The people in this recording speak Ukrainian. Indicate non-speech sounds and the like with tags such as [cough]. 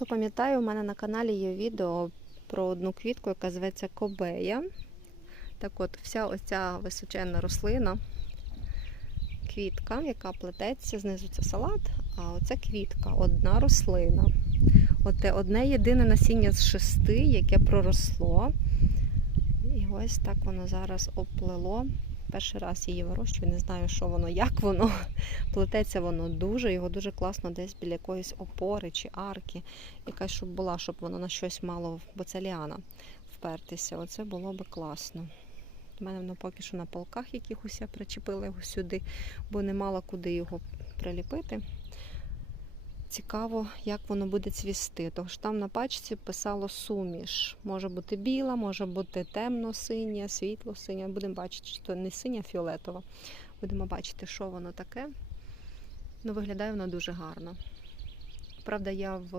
хто пам'ятає, у мене на каналі є відео про одну квітку, яка зветься Кобея. Так от, вся оця височенна рослина, квітка, яка плететься, знизу це салат, а оце квітка, одна рослина. Оте одне єдине насіння з шести, яке проросло. І ось так воно зараз оплело. Перший раз її вирощую, не знаю, що воно, як воно. [laughs] Плететься воно дуже, його дуже класно десь біля якоїсь опори чи арки, якась щоб була, щоб воно на щось мало, бо це ліана впертися. Оце було би класно. У мене воно поки що на полках якихось я причепила його сюди, бо не мала куди його приліпити. Цікаво, як воно буде цвісти. Тож там на пачці писало суміш. Може бути біла, може бути темно-синя, світло-синя. Будемо бачити, що не синя, а фіолетова. Будемо бачити, що воно таке. Ну, виглядає воно дуже гарно. Правда, я в